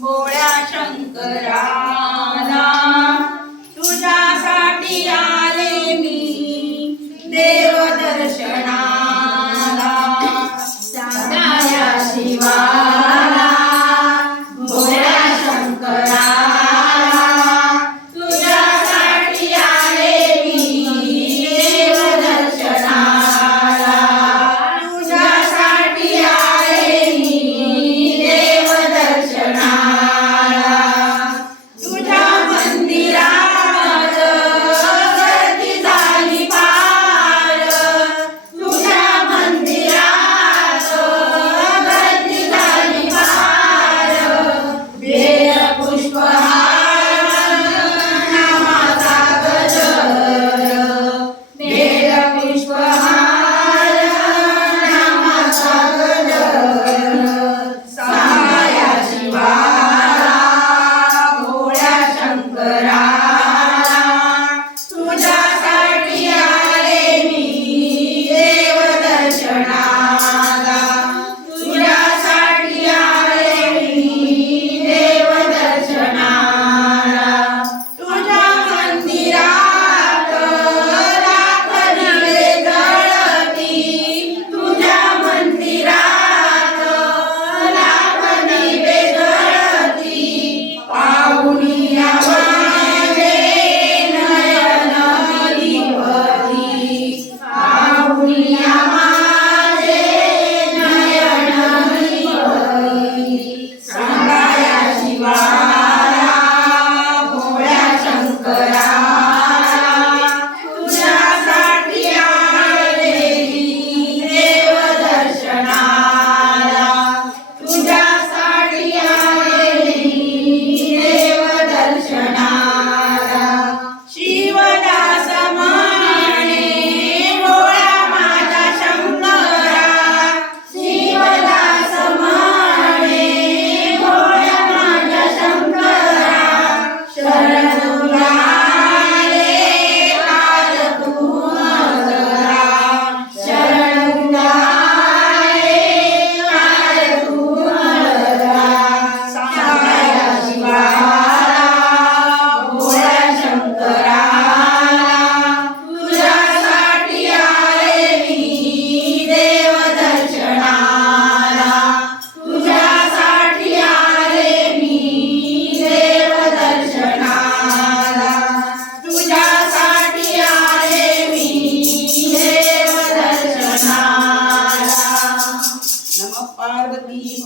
गोळ्या शंकराला. parvati